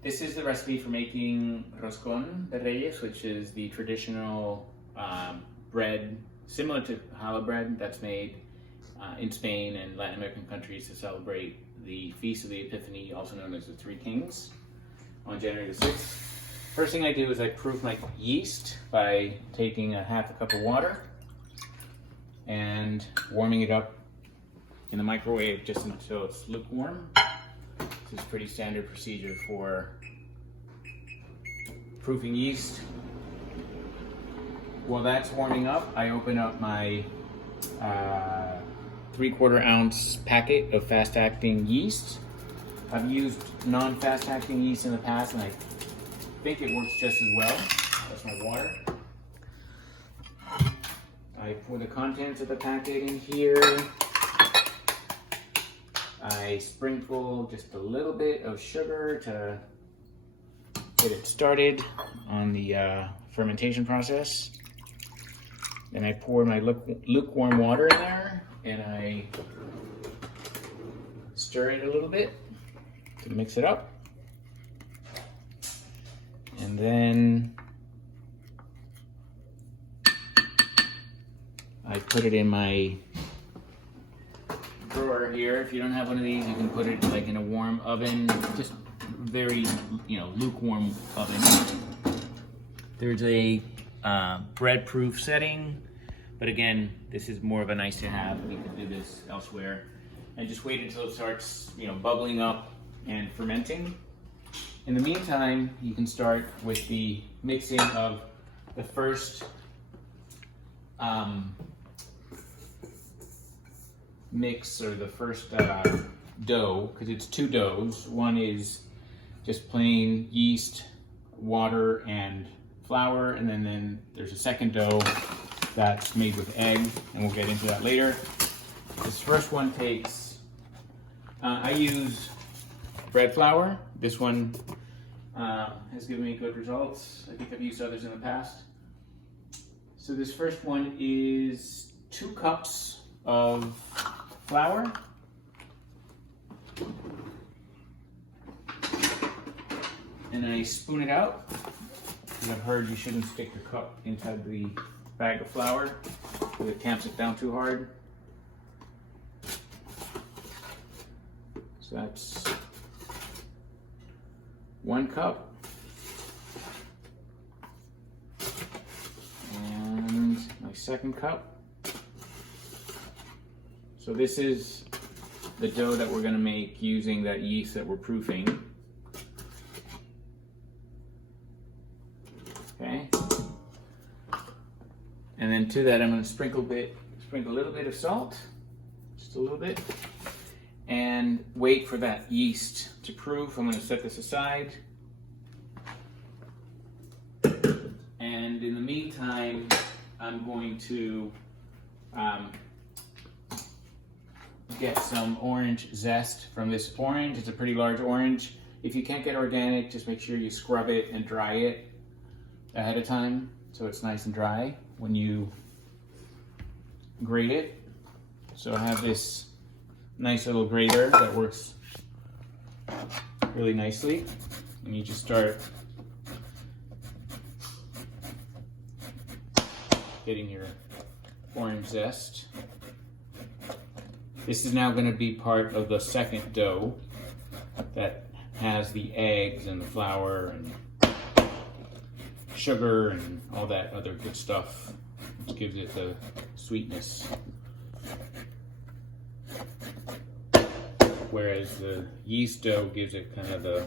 This is the recipe for making Roscon de Reyes, which is the traditional bread, similar to challah bread, that's made in Spain and Latin American countries to celebrate the Feast of the Epiphany, also known as the Three Kings, on January the 6th. First thing I do is I proof my yeast by taking a half a cup of water and warming it up in the microwave just until it's lukewarm. This is pretty standard procedure for proofing yeast. While that's warming up, I open up my 3/4 ounce packet of fast-acting yeast. I've used non-fast-acting yeast in the past and I think it works just as well. That's my water. I pour the contents of the packet in here. I sprinkle just a little bit of sugar to get it started on the fermentation process. Then I pour my lukewarm water in there and I stir it a little bit to mix it up. And then I put it in my drawer here. If you don't have one of these, you can put it like in a warm oven, just very, lukewarm oven. There's a bread proof setting, but again, this is more of a nice to have. We could do this elsewhere. And just wait until it starts, bubbling up and fermenting. In the meantime, you can start with the mixing of the first mix, or the first dough, because it's two doughs. One is just plain yeast, water, and flour, and then there's a second dough that's made with egg, and we'll get into that later. This first one takes, I use bread flour. This one has given me good results. I think I've used others in the past. So this first one is 2 cups of flour. And I spoon it out, because I've heard you shouldn't stick the cup inside the bag of flour because it tamps it down too hard. So that's 1 cup. And my second cup. So this is the dough that we're going to make using that yeast that we're proofing. Okay. And then to that I'm going to sprinkle a little bit of salt, just a little bit, and wait for that yeast to proof. I'm going to set this aside. And in the meantime, I'm going to get some orange zest from this orange. It's a pretty large orange. If you can't get organic, just make sure you scrub it and dry it ahead of time so it's nice and dry when you grate it. So I have this nice little grater that works really nicely, and you just start getting your orange zest. This is now going to be part of the second dough that has the eggs and the flour and sugar and all that other good stuff, which gives it the sweetness. Whereas the yeast dough gives it kind of the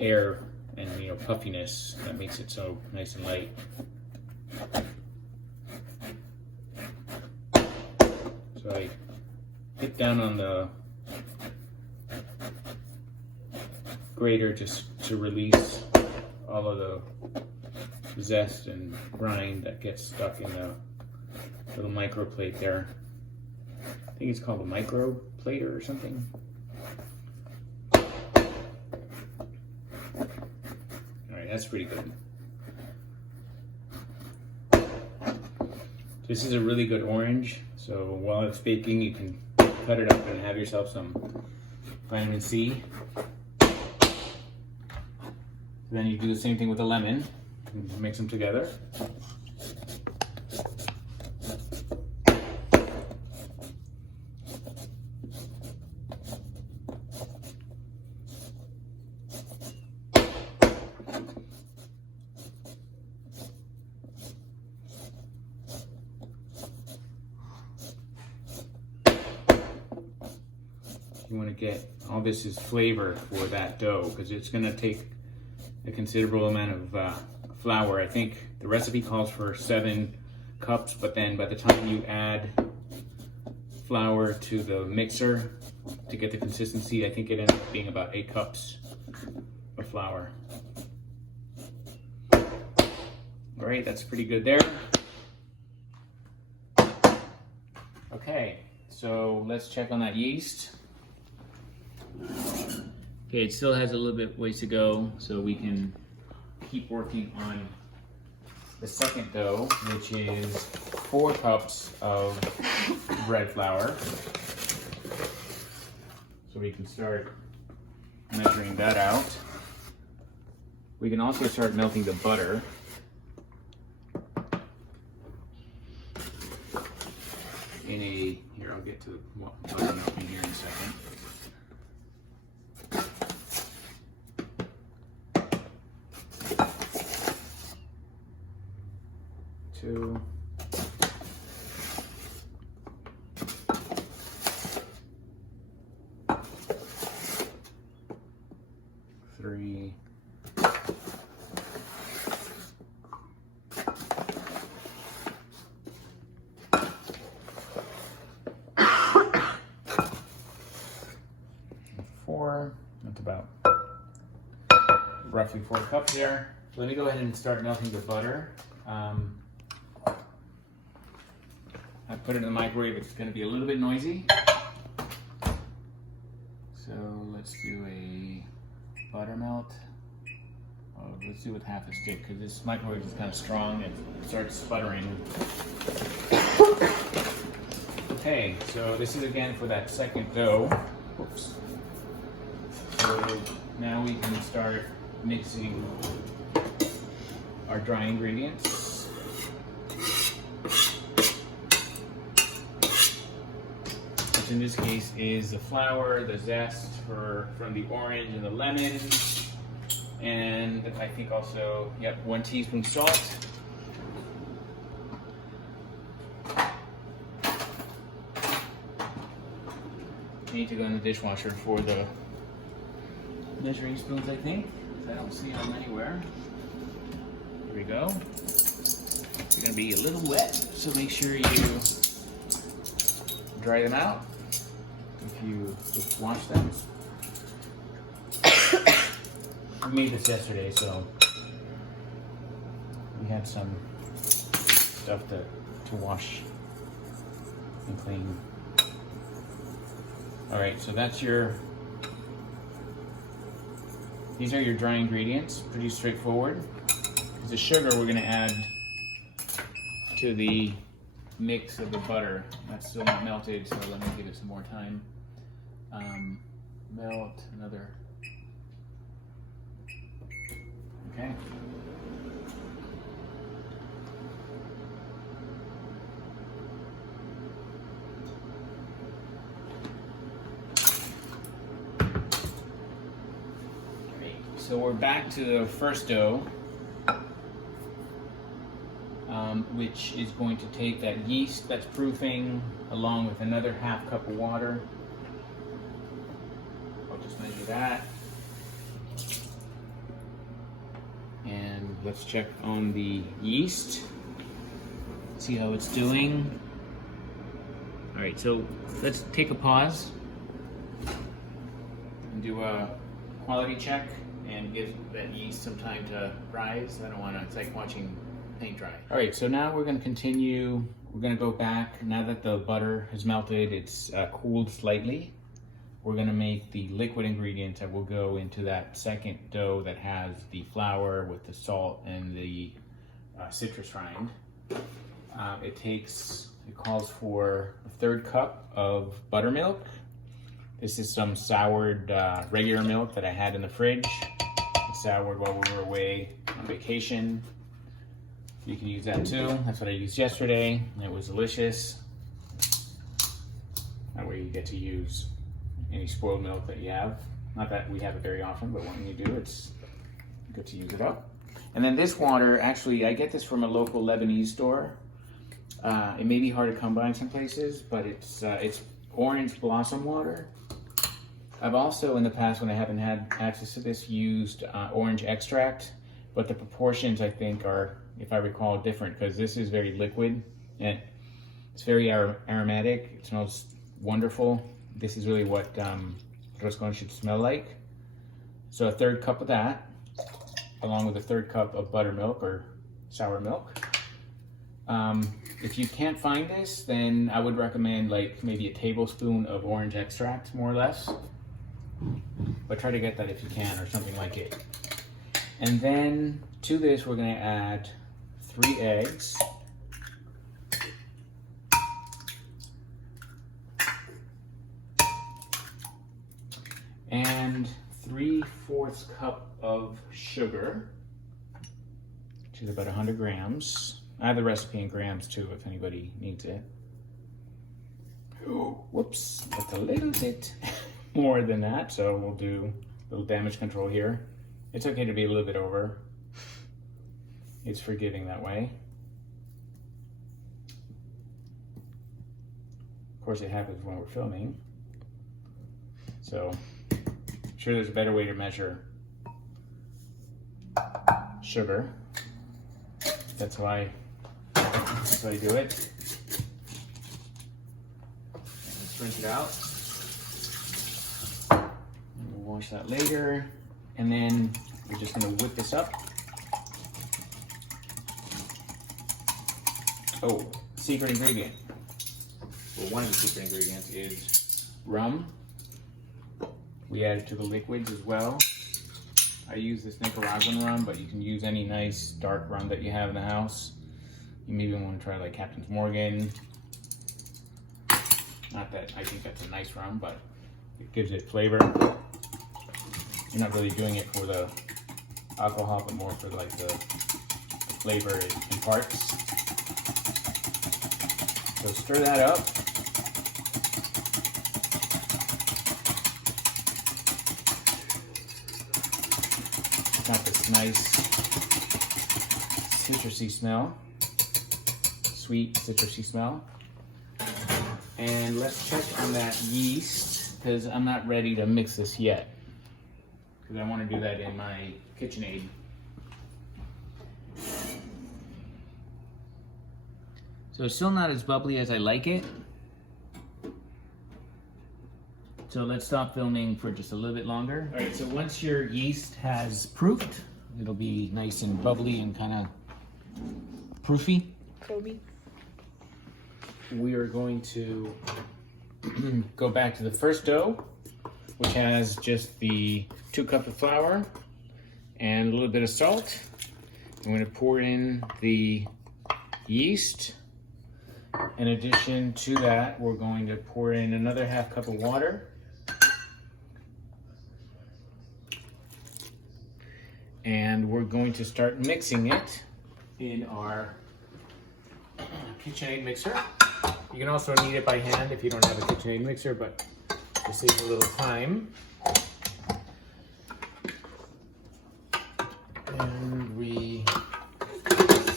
air and puffiness that makes it so nice and light. So I hit down on the grater just to release all of the zest and rind that gets stuck in the little micro plate there. I think it's called a micro plater or something. Alright, that's pretty good. This is a really good orange, so while it's baking you can cut it up and have yourself some vitamin C. Then you do the same thing with the lemon. And mix them together. You want to get all this is flavor for that dough because it's going to take a considerable amount of flour. I think the recipe calls for 7 cups, but then by the time you add flour to the mixer to get the consistency, I think it ends up being about 8 cups of flour. All right, that's pretty good there. Okay, so let's check on that yeast. Okay, it still has a little bit ways to go, so we can keep working on the second dough, which is 4 cups of bread flour. So we can start measuring that out. We can also start melting the butter. Here, I'll get to the butter melting here in a second. Two. 3. 4. That's about roughly 4 cups there. Let me go ahead and start melting the butter. I put it in the microwave. It's going to be a little bit noisy. So let's do a butter melt. Oh, let's do it with half a stick because this microwave is kind of strong and it starts sputtering. Okay, so this is again for that second dough. Whoops. So now we can start mixing our dry ingredients. Which in this case is the flour, the zest from the orange and the lemon, and I think also, yep, 1 teaspoon salt. Need to go in the dishwasher for the measuring spoons, I think. I don't see them anywhere. Here we go. They're going to be a little wet, so make sure you dry them out if you just wash them. We made this yesterday, so we had some stuff to wash and clean. All right, so these are your dry ingredients, pretty straightforward. Because the sugar we're gonna add to the mix of the butter. That's still not melted, so let me give it some more time. Melt another. Okay. So we're back to the first dough, which is going to take that yeast that's proofing along with another ½ cup of water. I'll just measure that. And let's check on the yeast, see how it's doing. All right, so let's take a pause and do a quality check and give that yeast some time to rise. I don't want to, it's like watching paint dry. All right, so now we're going to continue. We're going to go back. Now that the butter has melted, it's cooled slightly. We're going to make the liquid ingredients that will go into that second dough that has the flour with the salt and the citrus rind. It calls for a 1/3 cup of buttermilk. This is some soured regular milk that I had in the fridge. It's soured while we were away on vacation. You can use that too. That's what I used yesterday. It was delicious. That way you get to use any spoiled milk that you have. Not that we have it very often, but when you do, it's good to use it up. And then this water, actually, I get this from a local Lebanese store. It may be hard to come by in some places, but it's orange blossom water. I've also, in the past, when I haven't had access to this, used orange extract, but the proportions, I think, are, if I recall, different, because this is very liquid, and it's very aromatic. It smells wonderful. This is really what Roscon should smell like. So a third cup of that, along with a third cup of buttermilk or sour milk. If you can't find this, then I would recommend like maybe a tablespoon of orange extract, more or less. But try to get that if you can, or something like it. And then to this, we're gonna add 3 eggs. And 3/4 cup of sugar, which is about 100 grams. I have the recipe in grams too, if anybody needs it. Oh, whoops, that's a little bit more than that, so we'll do a little damage control here. It's okay to be a little bit over. It's forgiving that way. Of course, it happens when we're filming. So, I'm sure there's a better way to measure sugar. That's why I do it. Let's rinse it out. We'll wash that later. And then we're just gonna whip this up. Oh, secret ingredient. Well, one of the secret ingredients is rum. We add it to the liquids as well. I use this Nicaraguan rum, but you can use any nice dark rum that you have in the house. You maybe want to try like Captain's Morgan. Not that I think that's a nice rum, but it gives it flavor. You're not really doing it for the alcohol, but more for like the flavor it imparts. So stir that up. Got this nice citrusy smell, sweet citrusy smell. And let's check on that yeast, because I'm not ready to mix this yet, because I want to do that in my KitchenAid. So it's still not as bubbly as I like it. So let's stop filming for just a little bit longer. All right, so once your yeast has proofed, it'll be nice and bubbly and kind of proofy. Kobe. We are going to go back to the first dough, which has just the 2 cups of flour and a little bit of salt. I'm going to pour in the yeast. In addition to that, we're going to pour in another 1/2 cup of water. And we're going to start mixing it in our KitchenAid mixer. You can also knead it by hand if you don't have a KitchenAid mixer, but to save a little time. And we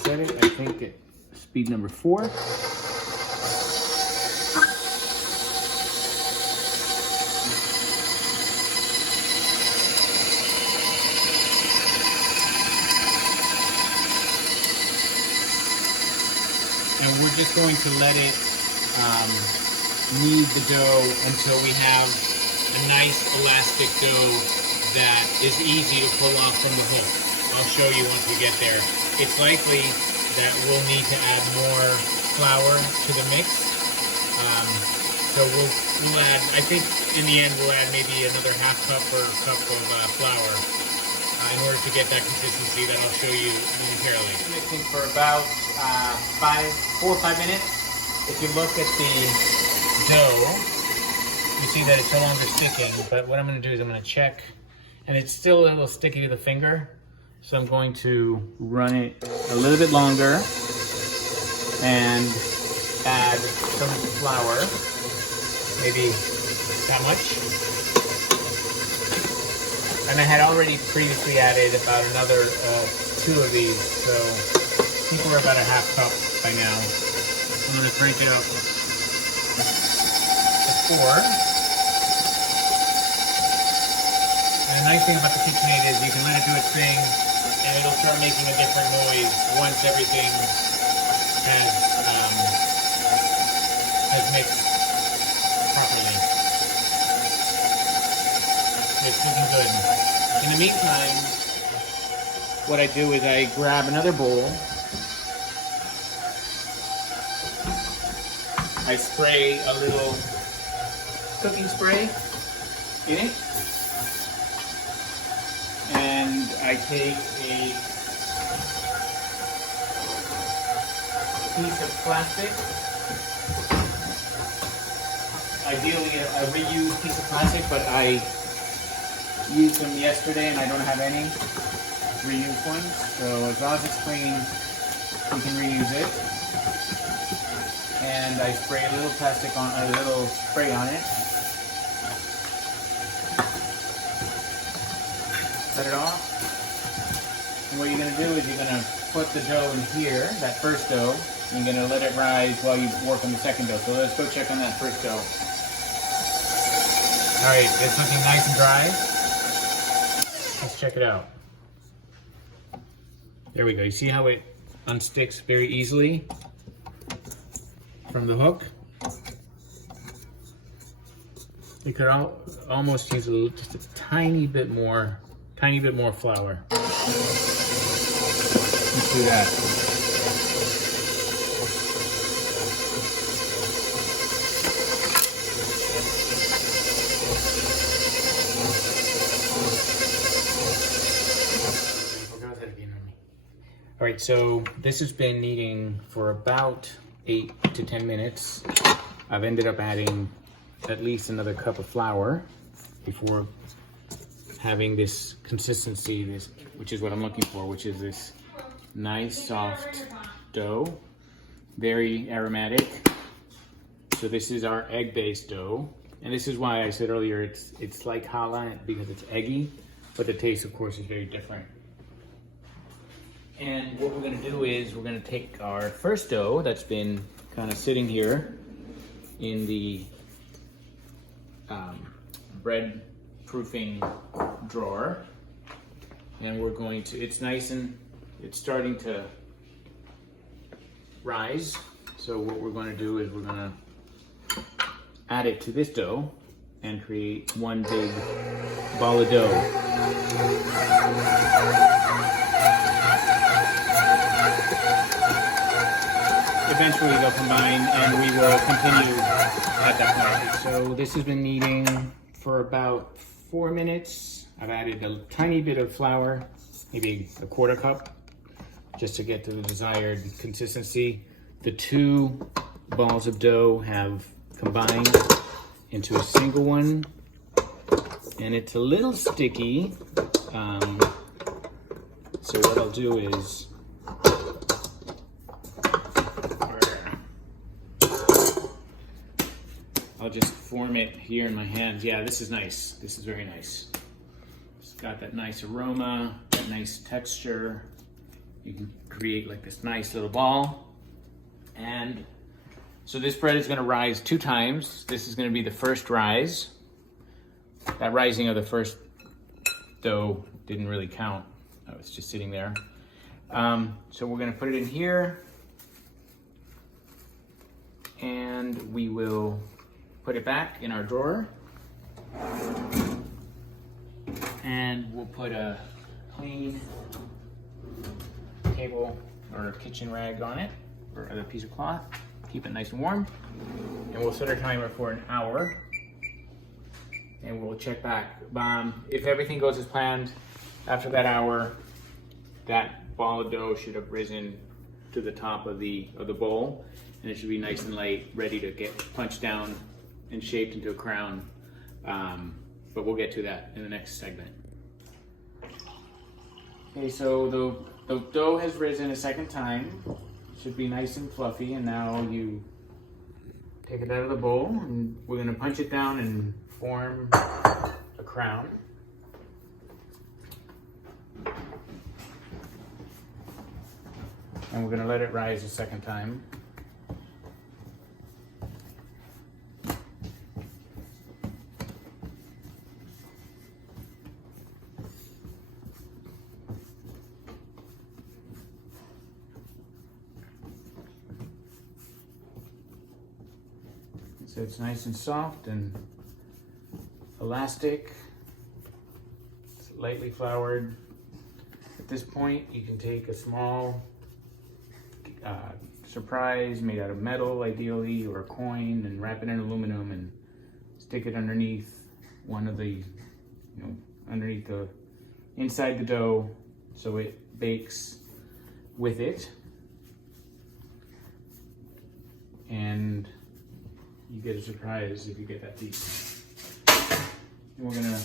set it, I think, at speed number 4. And we're just going to let it knead the dough until we have a nice elastic dough that is easy to pull off from the hook. I'll show you once we get there. It's likely that we'll need to add more flour to the mix. So we'll add, I think in the end we'll add maybe another 1/2 cup or cup of flour in order to get that consistency that I'll show you momentarily. Mixing for about 4 or 5 minutes. If you look at the dough, you see that it's no longer sticking, but what I'm going to do is I'm going to check and it's still a little sticky to the finger. So I'm going to run it a little bit longer and add some flour, maybe that much. And I had already previously added about another 2 of these, so I think we're about a half cup by now. I'm gonna crank it up to 4. And the nice thing about the KitchenAid is you can let it do its thing, and it'll start making a different noise once everything has mixed properly. It's looking good. In the meantime, what I do is I grab another bowl. I spray a little cooking spray in it. And I take a piece of plastic. Ideally a reused piece of plastic, but I used them yesterday and I don't have any reused ones. So as long as it's clean, we can reuse it. And I spray a little spray on it. Set it off. And what you're going to do is you're going to put the dough in here, that first dough, and you're going to let it rise while you work on the second dough. So let's go check on that first dough. All right, it's looking nice and dry. Let's check it out. There we go. You see how it unsticks very easily from the hook? You could almost use just a tiny bit more flour. Let's do that. All right, so this has been kneading for about 8 to 10 minutes. I've ended up adding at least another cup of flour before having this consistency, which is what I'm looking for, which is this nice soft dough, very aromatic. So this is our egg-based dough, and this is why I said earlier it's like challah because it's eggy, but the taste, of course, is very different. And what we're going to do is we're going to take our first dough that's been kind of sitting here in the bread proofing drawer, and we're going to, it's starting to rise. So what we're going to do is we're going to add it to this dough and create one big ball of dough. Eventually they'll combine and we will continue at that point. So this has been kneading for about 4 minutes. I've added a tiny bit of flour, maybe a quarter cup, just to get to the desired consistency. The 2 balls of dough have combined into a single one, and it's a little sticky. So what I'll do is I'll just form it here in my hands. Yeah, this is nice. This is very nice. It's got that nice aroma, that nice texture. You can create like this nice little ball. And so this bread is going to rise 2 times. This is going to be the first rise. That rising of the first dough didn't really count. Oh, it's just sitting there. So we're going to put it in here. And we will put it back in our drawer. And we'll put a clean table or kitchen rag on it, or a piece of cloth. Keep it nice and warm. And we'll set our timer for an hour. And we'll check back. If everything goes as planned, after that hour, that ball of dough should have risen to the top of the bowl, and it should be nice and light, ready to get punched down and shaped into a crown. But we'll get to that in the next segment. Okay, so the dough has risen a second time. Should be nice and fluffy, and now you take it out of the bowl, and we're gonna punch it down and form a crown. And we're gonna let it rise a second time. So it's nice and soft and elastic. It's lightly floured. At this point, you can take a small surprise made out of metal, ideally, or a coin, and wrap it in aluminum and stick it underneath one of the, underneath the, inside the dough, so it bakes with it. And you get a surprise if you get that piece. And we're gonna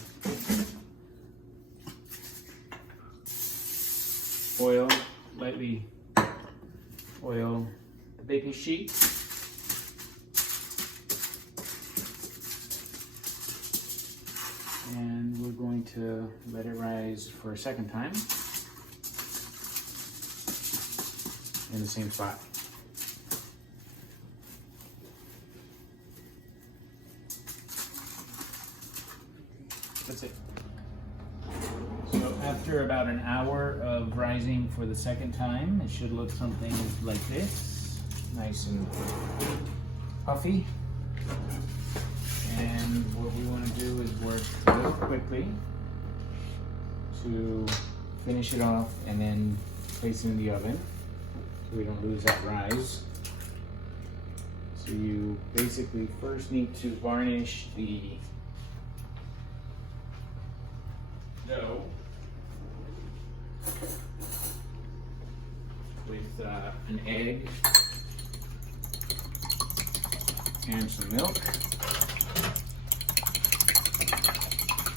lightly oil the baking sheet. And we're going to let it rise for a second time in the same spot. That's it. So after about an hour of rising for the second time, it should look something like this. Nice and puffy. And what we want to do is work real quickly to finish it off and then place it in the oven so we don't lose that rise. So you basically first need to varnish the dough with an egg and some milk.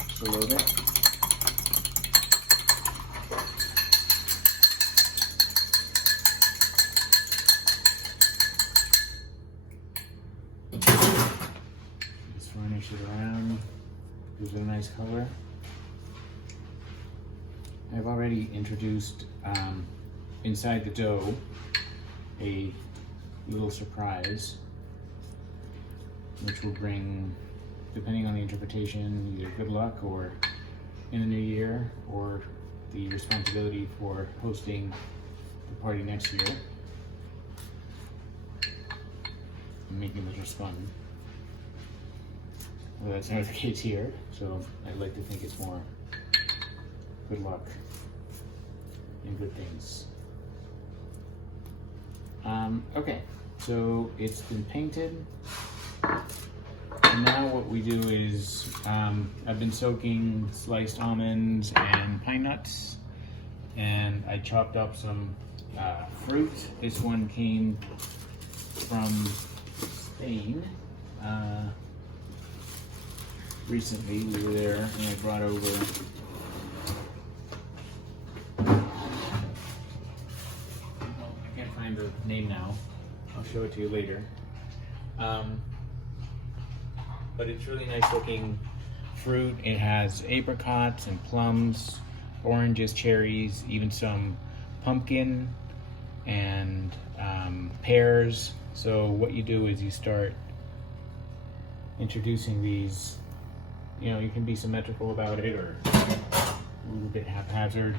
Just a little bit. Just varnish it around. Gives it a nice color. I've already introduced inside the dough a little surprise, which will bring, depending on the interpretation, either good luck or in the new year, or the responsibility for hosting the party next year and making this fun. Well, that's not the case here, so I'd like to think it's more good luck and good things. Okay, so it's been painted. And now what we do is, I've been soaking sliced almonds and pine nuts, and I chopped up some fruit. This one came from Spain. Recently we were there, and I brought over the name now. I'll show it to you later. But it's really nice looking fruit. It has apricots and plums, oranges, cherries, even some pumpkin and pears. So what you do is you start introducing these, you can be symmetrical about it or a little bit haphazard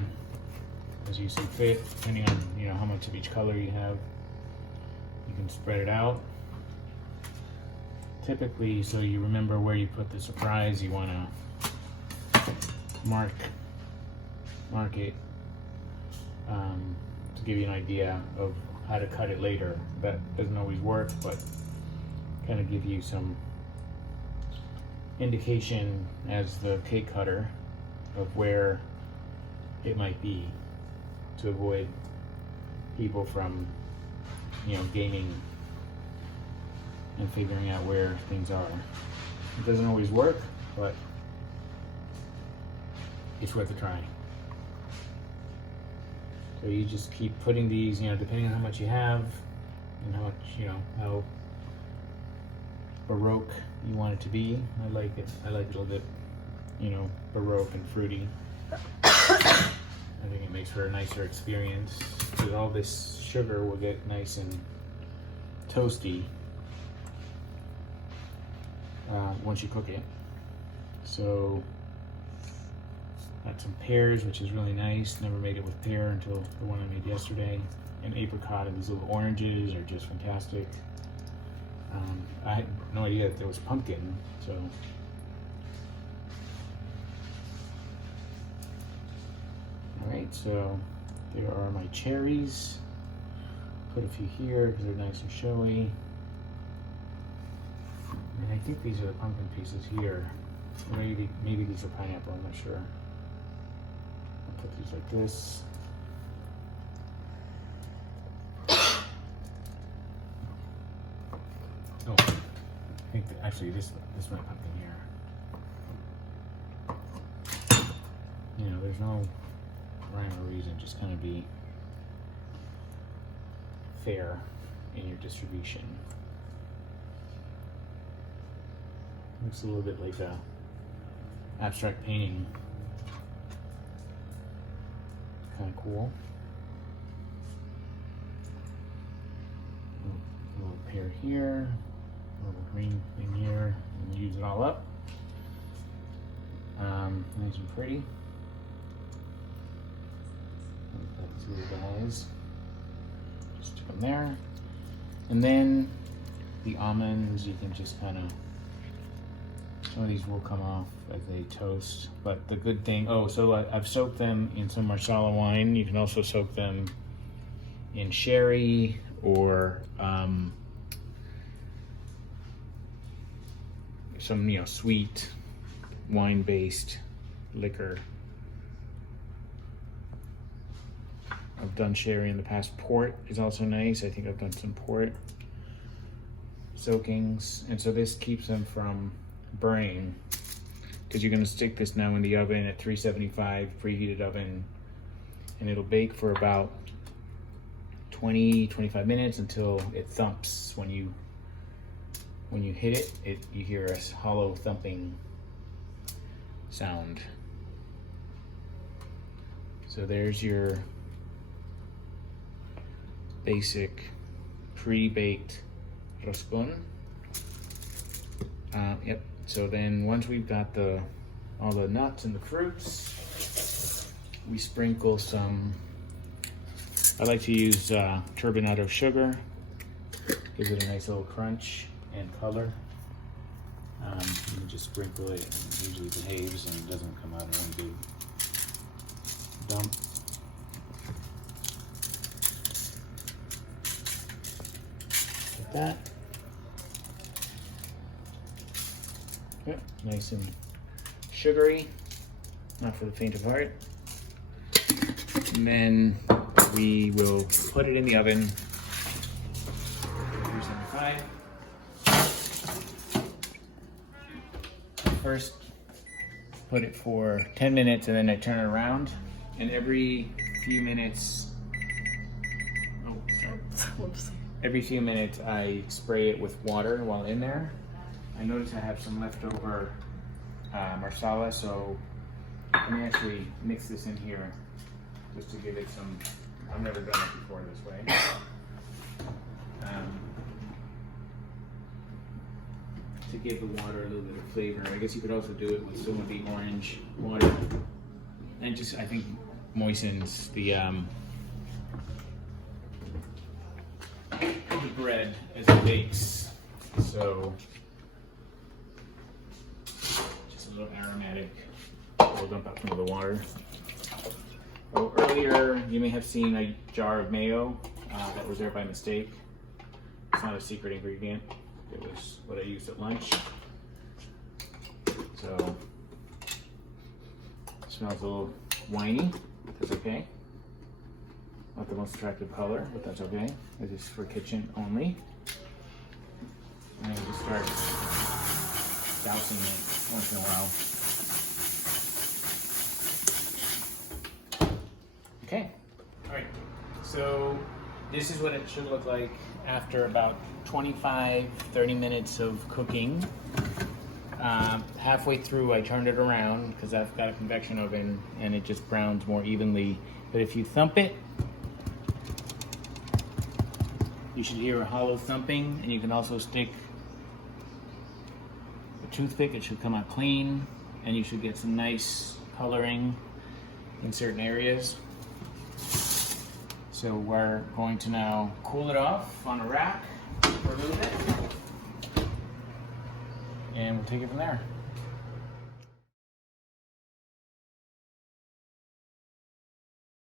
as you see fit, depending on how much of each color you have. You can spread it out. Typically, so you remember where you put the surprise, you want to mark it to give you an idea of how to cut it later. That doesn't always work, but kind of give you some indication as the cake cutter of where it might be, to avoid people from gaming and figuring out where things are. It doesn't always work, but it's worth a try. So you just keep putting these, depending on how much you have and how much, how Baroque you want it to be. I like it a little bit, Baroque and fruity. I think it makes for a nicer experience because all this sugar will get nice and toasty once you cook it. So got some pears, which is really nice. Never made it with pear until the one I made yesterday. And apricot, and these little oranges are just fantastic. I had no idea that there was pumpkin, so. All right, so there are my cherries. Put a few here because they're nice and showy. And I think these are the pumpkin pieces here. Maybe these are pineapple, I'm not sure. I'll put these like this. Oh, I think that actually this might pumpkin here. There's no rhyme or reason, just kind of be fair in your distribution. Looks a little bit like a abstract painting. Kind of cool. A little pear here, a little green thing here, and use it all up. Nice and pretty. Got these little guys. Just stick them there. And then the almonds, you can just kind of, some of these will come off as they toast. But the good thing, so I've soaked them in some Marsala wine. You can also soak them in sherry or some sweet wine-based liquor. I've done sherry in the past. Port is also nice. I think I've done some port soakings, and so this keeps them from burning, because you're going to stick this now in the oven at 375 preheated oven, and it'll bake for about 20-25 minutes until it thumps. When you hit it, you hear a hollow thumping sound. So there's your basic pre-baked roscon. Yep. So then once we've got all the nuts and the fruits, we sprinkle some. I like to use turbinado sugar. Gives it a nice little crunch and color. You just sprinkle it, and it usually behaves and doesn't come out in one big dump. Like that. Yep, nice and sugary, not for the faint of heart. And then we will put it in the oven. 375. First, put it for 10 minutes, and then I turn it around. And every few minutes, every few minutes I spray it with water while in there. I notice I have some leftover marsala, so I may actually mix this in here just to give it some. I've never done it before this way. To give the water a little bit of flavor. I guess you could also do it with some of the orange water, and just, I think, moistens the bread as it bakes. So just a little aromatic. We'll dump out some of the water. Oh, earlier you may have seen a jar of mayo that was there by mistake. It's not a secret ingredient. It was what I used at lunch. So it smells a little winey. That's okay. Not the most attractive color, but that's okay. It's just for kitchen only. And I just start dousing it once in a while. Okay. All right. So this is what it should look like after about 25, 30 minutes of cooking. Halfway through I turned it around because I've got a convection oven and it just browns more evenly. But if you thump it, you should hear a hollow thumping, and you can also stick a toothpick. It should come out clean, and you should get some nice coloring in certain areas. So we're going to now cool it off on a rack for a little bit, and we'll take it from there.